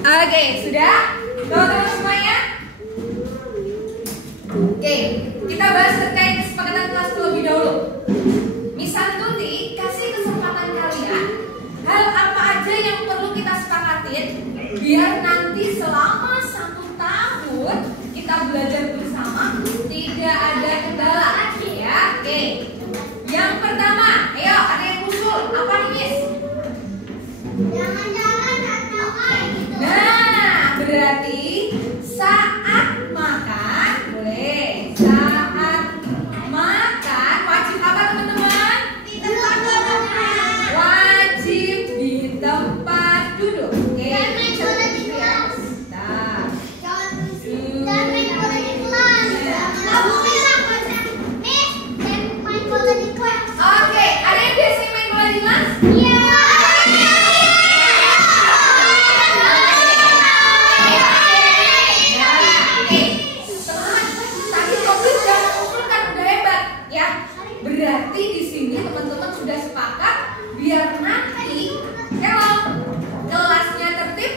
Oke, sudah? Teman-teman semuanya? Oke, kita bahas terkait kesepakatan kelas terlebih dahulu. Miss Santuti kasih kesempatan kalian hal apa aja yang perlu kita sepakatin biar nanti selama 1 tahun kita belajar bersama tidak ada kendala ya. Oke. Yang pertama, ayo ada yang usul apa nih Miss? Jangan-jangan atau gitu. Nah, berarti saat makan boleh. Saat makan wajib apa teman-teman? Di tempat duduk. Wajib di tempat duduk. Oke. Jangan main bola di kelas. Nah, Jangan main bola di kelas. Kamu bilang konsep, Miss, jangan main bola di kelas. oke, ada yang biasanya main bola di kelas? Iya. Berarti di sini teman-teman sudah sepakat biar nanti kalau kelasnya tertib,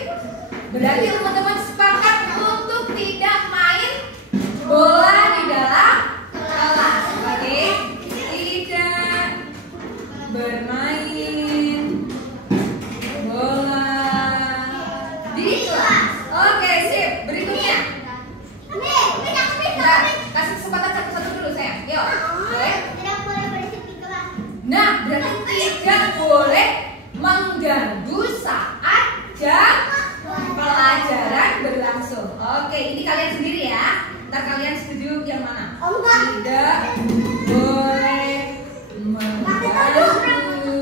berarti teman-teman sepakat untuk tidak main bola di dalam kelas. Oke, tidak bermain bola di kelas. Oke, sip. Berikutnya. Nah, kasih kesempatan satu-satu dulu sayang. Yuk, boleh? Tidak boleh berisik di kelas. Nah, berarti tidak boleh mengganggu saat jam pelajaran berlangsung. Oke, ini kalian sendiri ya. Ntar kalian setuju yang mana? Oh, enggak. Tidak boleh mengganggu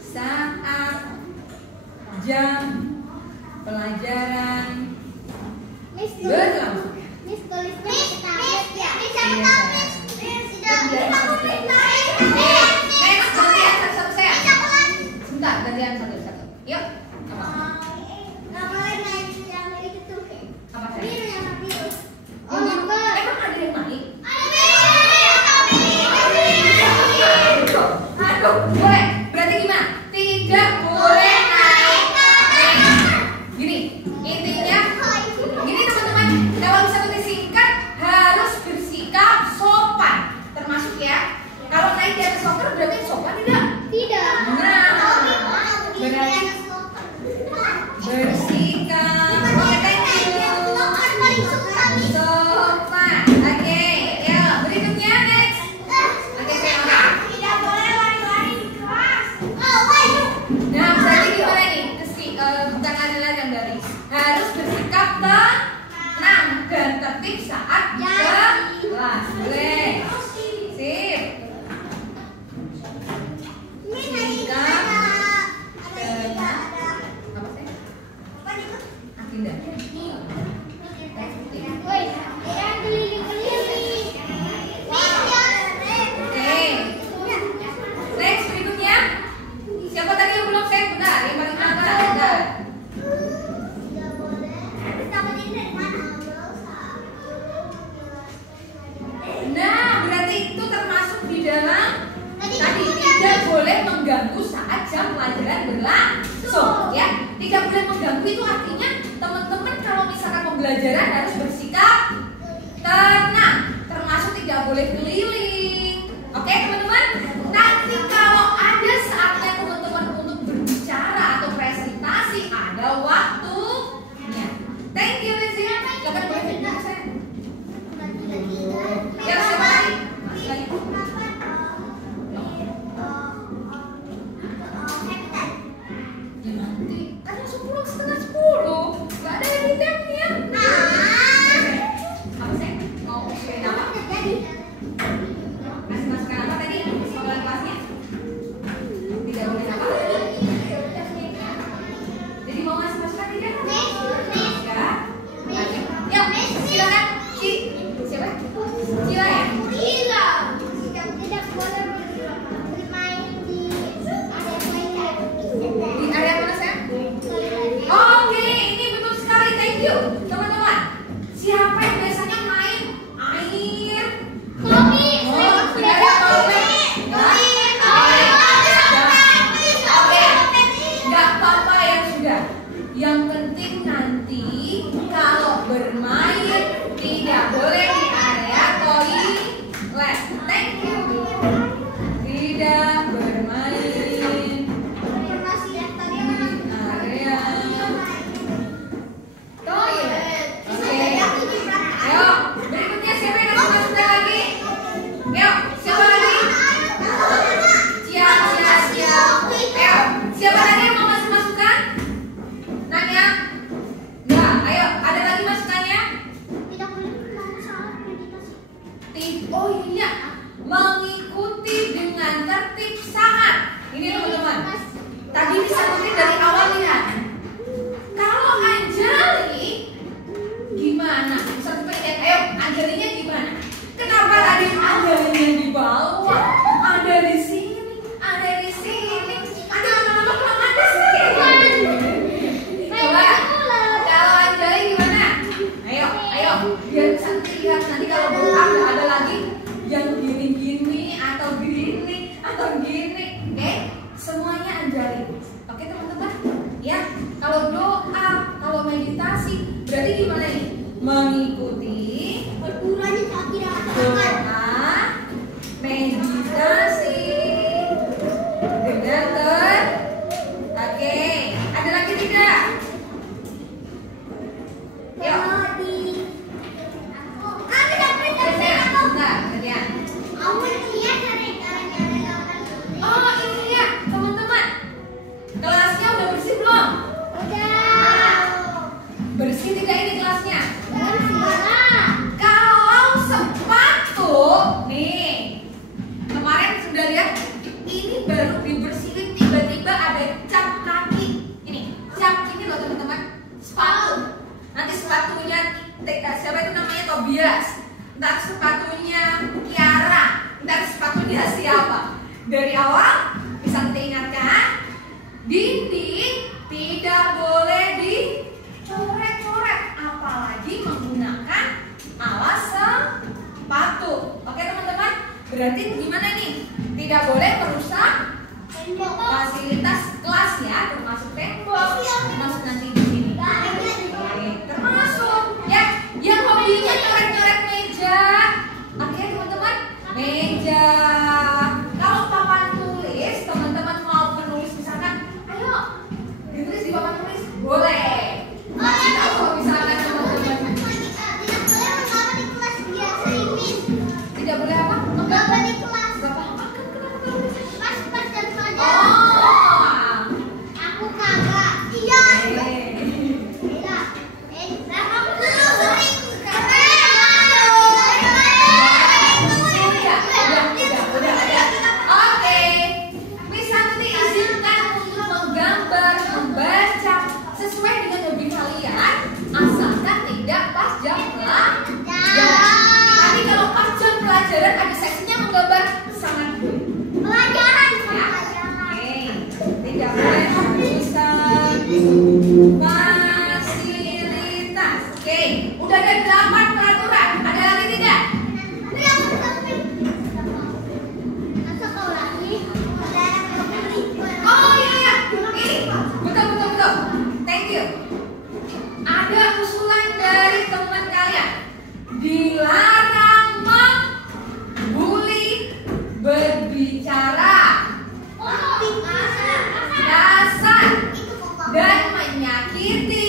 saat jam pelajaran Miss, berlangsung. Miss tulis tablet ya. Miss Iya, apa tahu Miss? Tidak. Iya. Aku print lain. Next, gantian satu-satu saya. Sebentar, gantian satu-satu. Yuk. Apa? Nggak boleh main yang itu tuh. Apa saya? Biru yang biru. Oh, Yang nggak boleh. Emang ada yang main? Ada Aduh, boleh. Berarti gimana? Tidak boleh naik. Gini, intinya gini teman-teman. Kalau bisa disingkat harus bersikap sopan, termasuk ya. Kalau naik di atas sofa berarti sopan tidak? Tidak. Nah, berarti bersikap. Oke, thank you. Sopan. Oke, ya berikutnya next. Oke, saya Tidak boleh lari-lari di kelas. Nah, berarti gimana nih? Bukan lari-lari yang dari harus bersikap tenang dan tertib saat ke kelas. Boleh. Sip. Sikap tenang. Apa sih? Agenda. Oke. Next berikutnya. Siapa tadi yang belum cek? Bentar, yang paling atas. Bentar. Nah, berarti itu termasuk di dalam tadi tidak boleh mengganggu saat jam pelajaran berlangsung ya. Tidak boleh mengganggu itu artinya teman-teman kalau misalkan pembelajaran harus bersikap tenang, termasuk tidak boleh keliling. Oke teman-teman, nanti kalau ada saatnya teman-teman untuk berbicara atau presentasi ada waktunya. Thank you Rizia. Silakan boleh pindah saya. Ya siapa lagi? Mas lagi. Ya nanti kan langsung pulang setengah 10. Gak ada editannya. Apa sih? Mau pilih nama? Masih masukkan apa tadi? Soalan kelasnya? Tidak boleh apa? Jadi mau ngasih masukan tidak? Ya. Yuk, silakan. Siapa? Cila ya? Tidak boleh bermain di area Di area mana saya? Oke, ini betul sekali. Thank you, teman-teman. Siapa yang biasanya main air? Kopi. Oh, di area kopi. Oke, nggak apa-apa yang sudah. Yang penting nanti kalau bermain tidak boleh di area toilet. Thank you. Tidak bermain di area toilet. Oke. Ayo, berikutnya siapa yang harus masuk lagi? Ayo, siapa lagi? Siap. Ayo, siapa lagi yang mau masuk-masukkan? Nanya? Enggak, ayo, ada lagi masukannya? Oh iya, mengikuti dengan tertib sangat. Ini teman-teman, tadi disebutin dari awal lihat. Kalau Anjali gimana? Satu persen, ayo Anjalinya gimana? Kenapa tadi Anjalinya di bawah? Ada di sini, ada di sini. Ada lama-lama kurang ada sih. Coba, kalau Anjali gimana? Ayo, biar bisa lihat nanti kalau belum ada lagi yang gini-gini atau gini atau gini. Oke, semuanya Anjali. Oke teman-teman, ya. Kalau doa, kalau meditasi, berarti gimana nih? Mengikuti doa, meditasi dengan Oke, ada lagi tidak? Yuk. Oh ini ya teman-teman, kelasnya udah bersih belum? Bersih tidak ini kelasnya? Kalau sepatu nih, kemarin sudah lihat, ini baru dibersihin tiba-tiba ada cap kaki. Ini cap ini loh teman-teman, sepatu. Nanti sepatunya siapa itu namanya Tobias, ntar sepatunya Kiara, ntar sepatunya siapa. Dari awal bisa kita ingatkan, dinding tidak boleh dicoret-coret, apalagi menggunakan alas sepatu. Oke teman-teman, berarti gimana nih? Tidak boleh merusak fasilitas kelas ya, termasuk tembok, termasuk nanti di sini. Oke, termasuk ya yang hobinya coret-coret meja. Oke teman-teman, meja. Kalau papan tulis, teman-teman mau menulis misalkan, ayo ditulis di papan tulis, boleh. Masih tahu kalau misalkan teman-teman tidak boleh apa? Menggambar di kelas. Gak apa-apa kan, kenapa tulis? Pas dan saja. Oh, Aku kagak. Iya. oke. Bisa nanti izinkan untuk menggambar, membaca sesuai dengan hobi kalian, asalkan tidak pas jam pelajaran. Tapi kalau pas jam pelajaran ada seksinya menggambar, sangat boleh. Pelajaran. Oke, tidak boleh merusak fasilitas. Oke, udah ada 8 peraturan. Ada lagi tidak? Oh iya, ini betul. Thank you. Ada usulan dari teman kalian, dilarang membuli, berbicara kasar dan menyakiti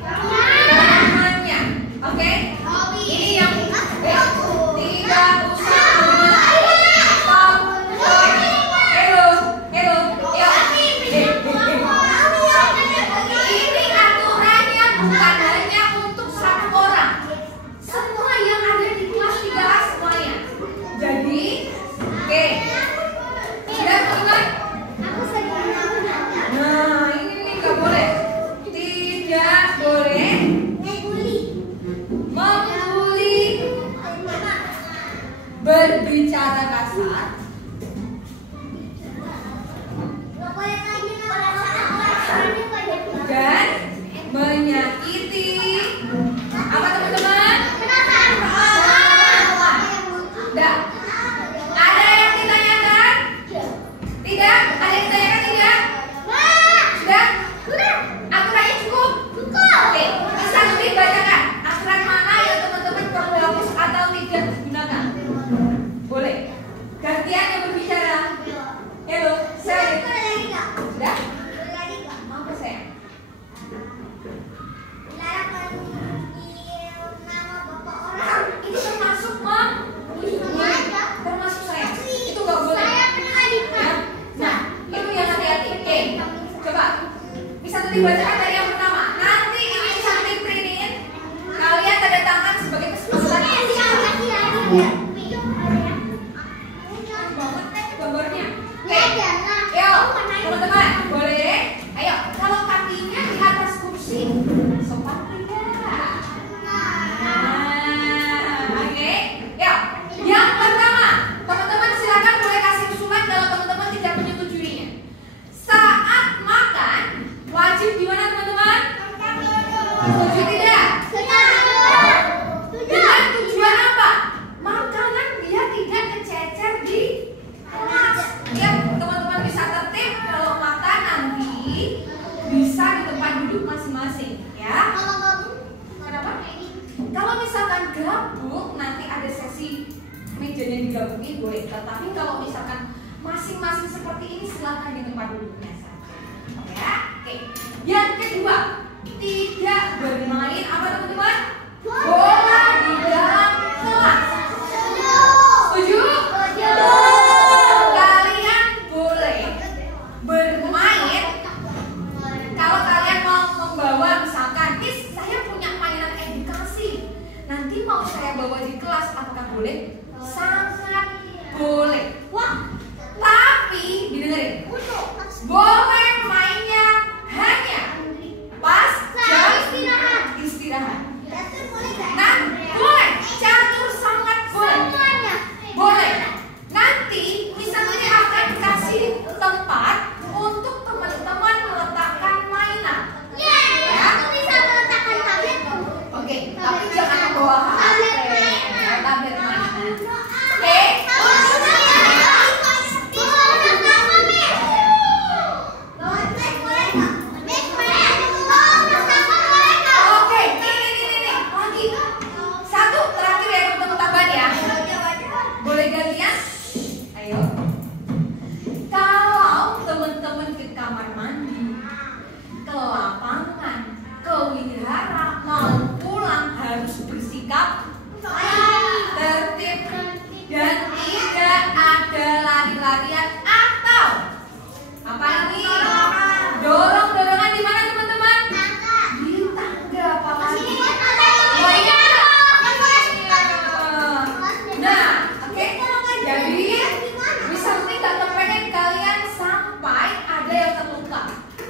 temannya. Oke? Ini yang tidak usah. Hello. Ini aturannya bukan hanya untuk satu orang. Semua yang ada di Bisa dibacakan dari yang pertama. Nanti ini bisa diprintin. Kalian tanda tangan sebagai kesepakatan. Gambarnya. Oke. Ayo, teman-teman, boleh? Ayo, kalau kakinya di atas kursi, sopan tidak? Oke. Yuk, yang pertama, teman-teman silakan boleh kasih usulan kalau teman-teman tidak menyetujuinya. Saat makan, wajib gimana teman-teman? Setuju tidak? Dengan tujuan apa? Makanan biar tidak kececer di kelas. Ya, teman-teman bisa tertib kalau makan nanti bisa di tempat duduk masing-masing, ya. Kenapa? Kalau misalkan gabung nanti ada sesi mejanya digabungin boleh. Tetapi kalau misalkan masing-masing seperti ini silakan di tempat duduknya saja. Oke ya? Oke. Yang kedua, tidak bermain apa teman-teman? Bola di dalam kelas. Setuju? Kalian boleh bermain kalau kalian mau membawa misalkan, Miss, saya punya mainan edukasi. Nanti mau saya bawa di kelas, apakah boleh? Sangat boleh. Wah, tapi didengerin. Boleh mainnya hanya pas jam istirahat. Nah, boleh. Catur sangat boleh. Boleh. Nanti misalnya akan kasih tempat untuk teman-teman meletakkan mainan. Ya. Oke, tapi jangan membawa tablet mainan. Oke. Oke, ini lagi. Satu terakhir ya teman-teman tambahan ya. Boleh gantian? Ayo. Kalau teman-teman ke kamar mandi, ke lapangan, ke wihara, mau pulang harus bersikap tertib dan tidak ada lari-larian atau apa ini? Dorong-dorongan di mana teman-teman? Di tangga apalagi. Oh iya. Nah, oke. Jadi bisa nggak kepengen kalian sampai ada yang terluka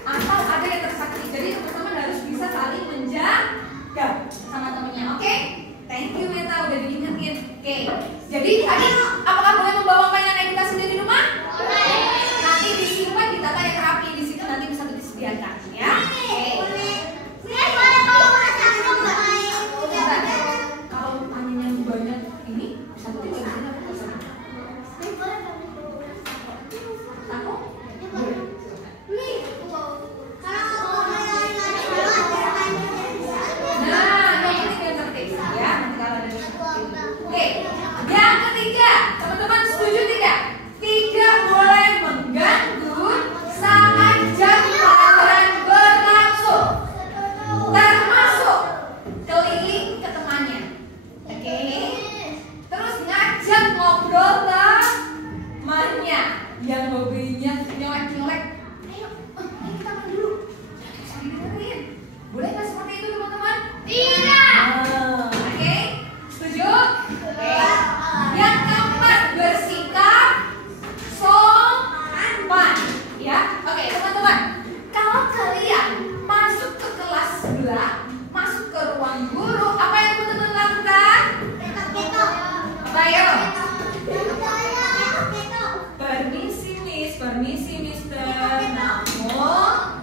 atau ada yang tersakiti. Jadi teman-teman harus bisa saling menjaga sama temennya. Oke? Thank you Meta udah diingetin. Oke. Jadi tadi apakah boleh membawa mainan edukasi dari rumah? Boleh. Nanti disimpan ditata yang rapi di situ nanti bisa disediakan ya. Oke. Kalau mainan banyak ini satu tidak bisa aku? Boleh. Nah, ini yang tertib ya. Oke, yang ketiga, teman-teman setuju tidak? Tidak boleh mengganggu saat jam pelajaran berlangsung, termasuk keliling ke temannya. Oke, terus ngajak ngobrol temannya yang hobinya nyolek-nyolek. Ayo, ini kita main dulu. Bisa didengerin. Boleh nggak seperti itu teman-teman? Tidak. Oke, setuju? Oke. Yang keempat, bersikap sopan. Ya, oke teman-teman. Kalau kalian masuk ke kelas sebelah, masuk ke ruang guru, apa yang teman-teman lakukan? Apa ya? Permisi Mister. Namun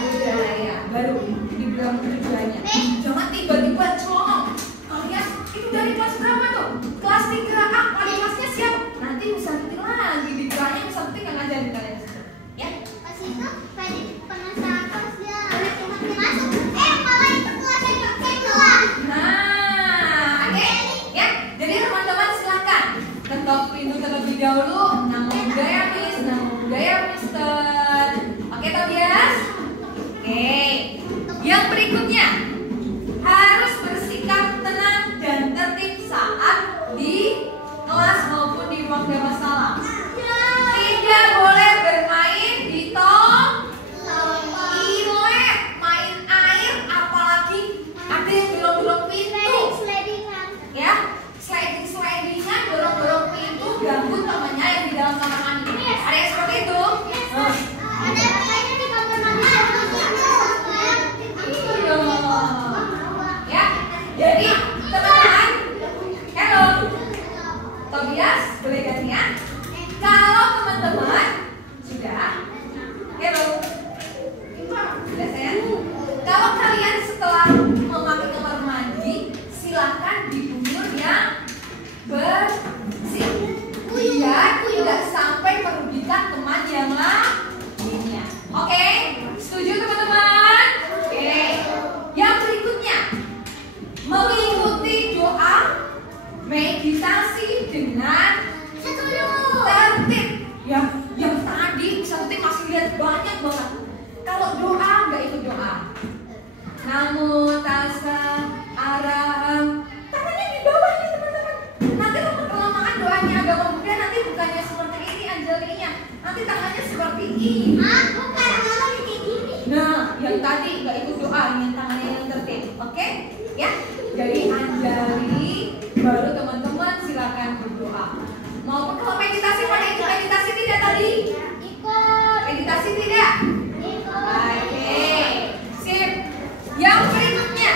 budaya baru dibilang tujuannya. Jangan tiba-tiba colong. Kalian itu dari kelas berapa tuh? Kelas 3A. Wali kelasnya siap. Nanti bisa penting lagi di kelasnya bisa penting yang ngajarin kalian. Ya. Pas itu penasaran pas dia masuk. Malah itu kelasnya keluar. Nah, oke. Ya. Jadi teman-teman silakan ketok pintu terlebih dahulu. Nama budaya Miss, nama budaya Mister. Oke Tobias? Oke. Yang berikutnya harus bersikap tenang dan tertib saat di kelas maupun di Namo tassa araham. Tangannya di bawah nih teman-teman. Nanti lama-kelamaan doanya agak membuka, nanti bukannya seperti ini anjalinya. Nanti tangannya seperti ini. Bukan, malah kayak gini. Nah, yang tadi nggak ikut doa, yang tangannya yang tertib, oke? Ya, jadi anjali, baru teman-teman silakan berdoa. Mau kalau meditasi pada ikut meditasi tidak tadi? Ikut. Meditasi tidak? Oke, sip. Yang berikutnya,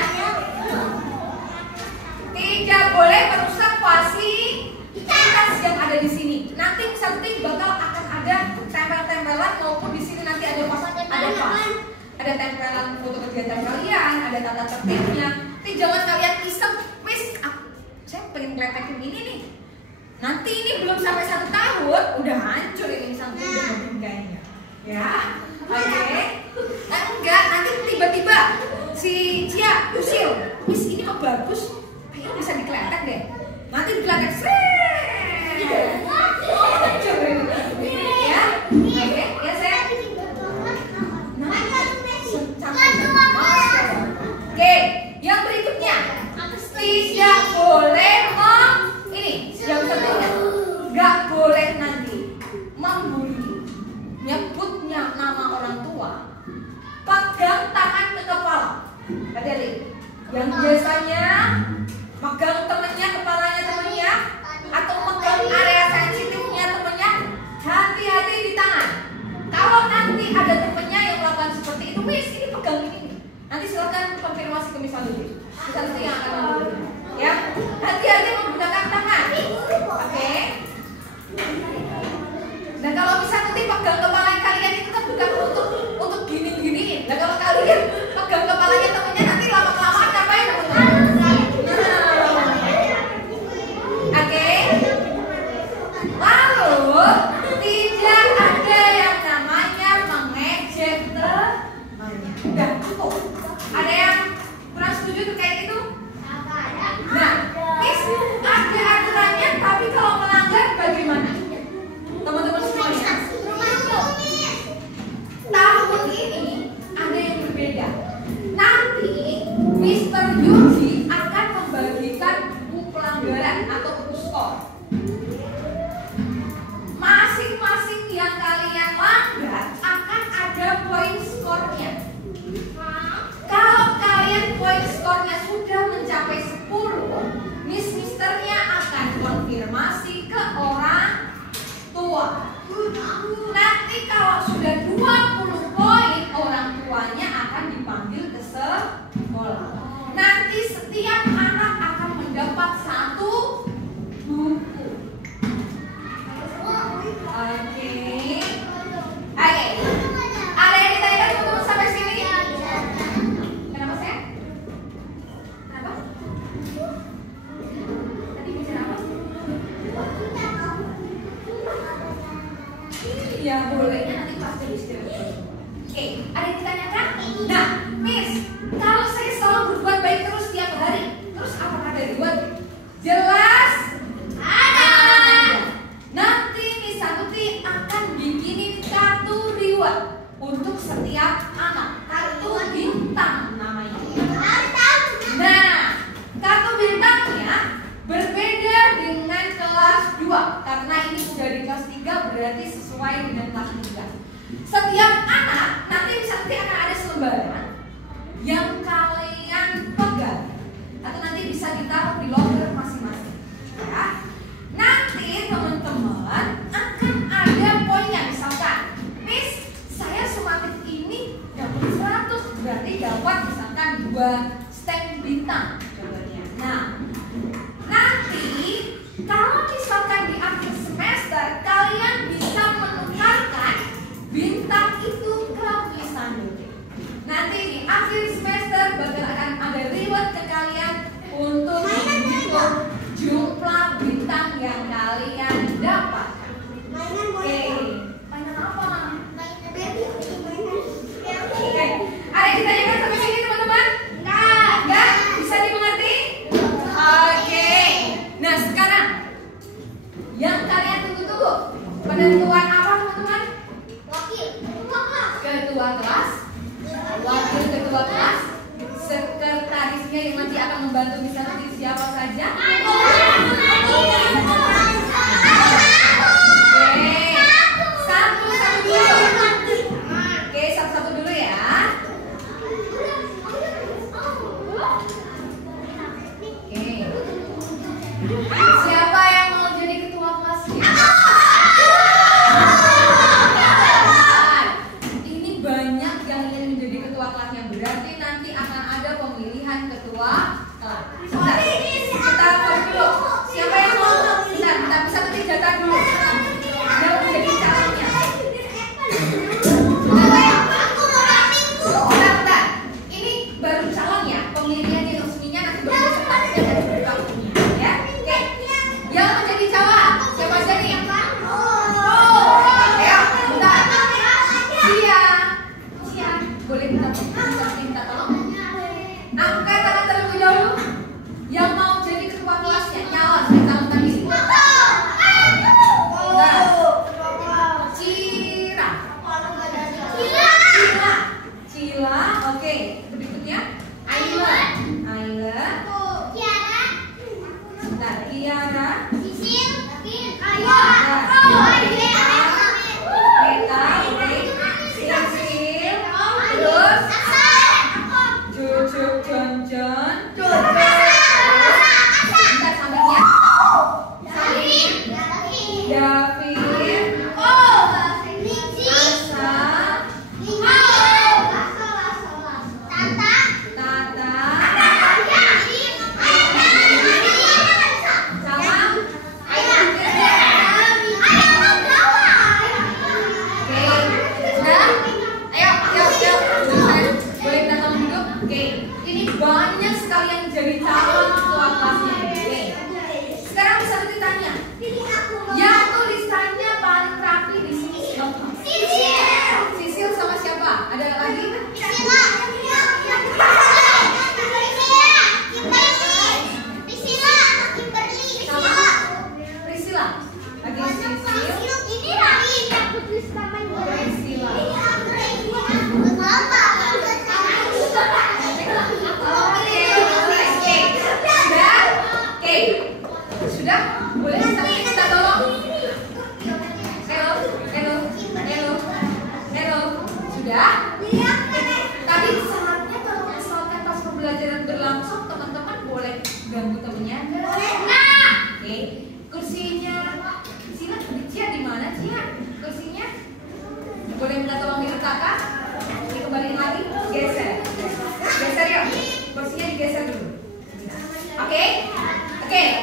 tidak boleh merusak fasilitas yang ada di sini. Nanti satu tim bakal akan ada tempel-tempelan maupun di sini nanti ada ada tempelan foto kegiatan kalian, ada tata tertibnya. Tapi jangan kalian iseng, Miss, saya pengen kletekin ini nih. Nanti ini belum sampai 1 tahun, udah hancur ini sampai kayaknya. Ya, oke. Enggak, nanti tiba-tiba si Cia usil, Miss ini kok bagus, kayaknya bisa dikletek deh. Nanti dikletek, hancur ini. Ya, oke, ya saya. Oke, yang berikutnya tidak boleh ini yang pentingnya nggak boleh nanti membuli, nyebutnya nama orang tua, pegang tangan ke kepala. Hati-hati. Yang biasanya megang temennya, kepalanya temennya, atau megang area sensitifnya temennya, hati-hati di tangan. Kalau nanti ada temennya yang melakukan seperti itu, Miss ini pegang ini. Nanti silakan konfirmasi ke Miss Aludi. Miss Aludi yang akan membeli. Ya, hati-hati menggunakan tangan. Oke. Dan kalau bisa nanti pegang kepala kalian itu kan bukan untuk gini-gini. Dan kalau kalian pegang kepalanya temennya nanti lama-kelamaan ngapain? Oke. Lalu tidak ada yang namanya mengejek temannya. Udah cukup. Ada yang kurang setuju terkait itu? Nah, Miss, ada aturannya, tapi kalau melanggar bagaimana? Teman-teman semuanya. Tahun ini ada yang berbeda. Nanti Mr. Yuji akan membagikan buku pelanggaran atau buku skor. Masing-masing yang kalian langgar akan ada poin skornya. Kalau kalian poin skornya sudah mencapai 10, Misternya akan konfirmasi ke orang tua. Nanti kalau sudah 20 poin, orang tuanya akan dipanggil ke sekolah. Nanti setiap anak akan mendapat 1 buku. Oke. Ada yang ditanyakan teman-teman sampai sini? Kenapa saya? Kenapa? Tadi bicara apa? Iya, bolehnya nanti pasti istirahat. Oke, ada yang ditanyakan? Nah, Miss, kalau saya selalu berbuat baik terus tiap hari, terus apakah ada reward? Jelas ada. Nanti Miss Santuti akan bikinin kartu reward untuk setiap anak. Kartu bintang namanya. Nah, kartu bintangnya berbeda dengan kelas 2 karena ini sudah di kelas 3 berarti sesuai dengan kelas 3. Setiap anak nanti akan ada selembaran yang kalian pegang atau nanti bisa ditaruh di locker masing-masing. Ya. Nanti teman-teman akan ada poinnya, misalkan Miss, saya semakin ini dapat 100, berarti dapat misalkan 2 stem bintang contohnya. Nah, nanti kalau misalkan di akhir semester kalian bisa menukarkan bintang itu ke Miss Santuti. Nanti di akhir semester akan ada reward ke kalian untuk menghitung jumlah bintang yang kalian dapat. Oke, mainan apa? Oke, ada yang ditanyakan sampai sini teman-teman? Enggak? Bisa dimengerti? Oke. Nah sekarang yang kalian tunggu-tunggu penentuan apa teman-teman? Wakil ketua kelas, membantu bisa nanti siapa saja? Oke, satu-satu dulu ya. Oke. Siapa yang mau jadi ketua kelasnya? Ini banyak yang ingin menjadi ketua kelasnya. Berarti nanti akan ada pemilihan ketua kelas. Sebentar, kita cari dulu. Siapa yang mau? Bentar, bisa ketik data dulu. Yang menjadi calonnya. Bentar. Ini baru calonnya. Pemilihan yang resminya nanti baru sepatnya dari berlakunya. Ya, oke. Yang menjadi calon siapa aja nih? Ayo, bentar. Cia, boleh minta tolong? Angkat tangan terlebih dahulu. Yang mau jadi ketua kelasnya, calon tadi. Cila, oke. Berikutnya, Ayla. Sebentar, Kiara. Meta, oke. Sisil, terus Jujuk, John. Bentar, sampingnya. David, Tata, banyak sekali yang jadi calon ketua kelasnya. Oke. Sekarang bisa ditanya, yang tulisannya paling rapi di sini siapa? Sisil sama siapa? Ada lagi? Priscilla. Lagi Sisil. Priscilla. Sudah? Boleh kita tolong? Hello. Sudah? Tadi saatnya kalau misalkan pas pembelajaran berlangsung, teman-teman boleh ganggu temennya? Oke. Kursinya Cia di mana, Cia? Kursinya? Boleh minta tolong diletakkan? Dikembaliin lagi? Geser yuk. Kursinya digeser dulu. Oke,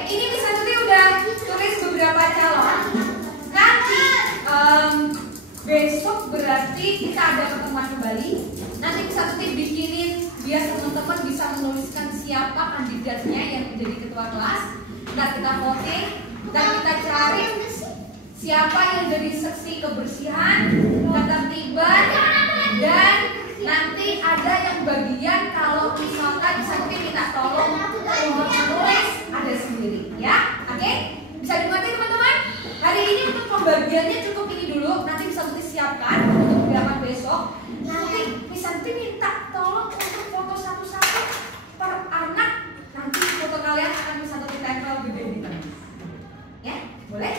ini bisa nanti udah tulis beberapa calon. Nanti besok berarti kita ada pertemuan kembali. Nanti bisa nanti bikinin biar teman-teman bisa menuliskan siapa kandidatnya yang menjadi ketua kelas. Dan kita voting dan kita cari siapa yang jadi seksi kebersihan, ketertiban, dan nanti ada yang bagian kalau misalkan bisa minta tolong untuk menulis ada sendiri, ya, oke? Bisa dimengerti teman-teman? Hari ini untuk pembagiannya cukup ini dulu. Nanti bisa disiapkan untuk kegiatan besok. Nanti bisa minta tolong untuk foto satu-satu per anak. Nanti foto kalian akan bisa ditempel gede di tengah. Ya, boleh?